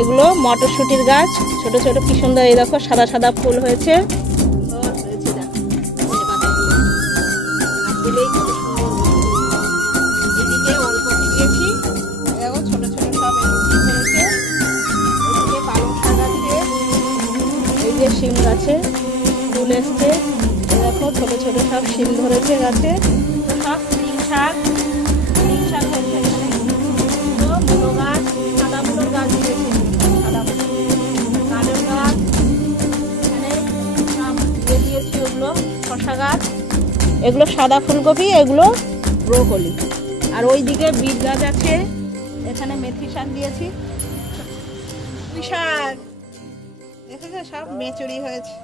এগুলো মটরশুটির গাছ, ছোট ছোট কি সুন্দর, এই দেখো সাদা সাদা ফুল হয়েছে। এদিকে ওলকপি দিয়েছি, দেখো ছোট ছোট সব হয়েছে। এদিকে পালং শাক আছে, এই যে শিম গাছে ফুল এসছে, দেখো ছোট ছোট সব শিম ধরেছে গাছে। সব শিম শাক হয়েছে এখানে। মূলো গাছ, সাদা মূলোর গাছ দিয়েছে, সাদা মূলো, গাজর গাছ এখানে সব দিয়ে দিয়েছি। ওগুলো শসা গাছ, এগুলো সাদা ফুলকপি, এগুলো ব্রোকলি। আর ওইদিকে বিট গাছ আছে, এখানে মেথি শাক দিয়েছি। পুঁই শাক দেখেছো সব মেচুরি হয়েছে।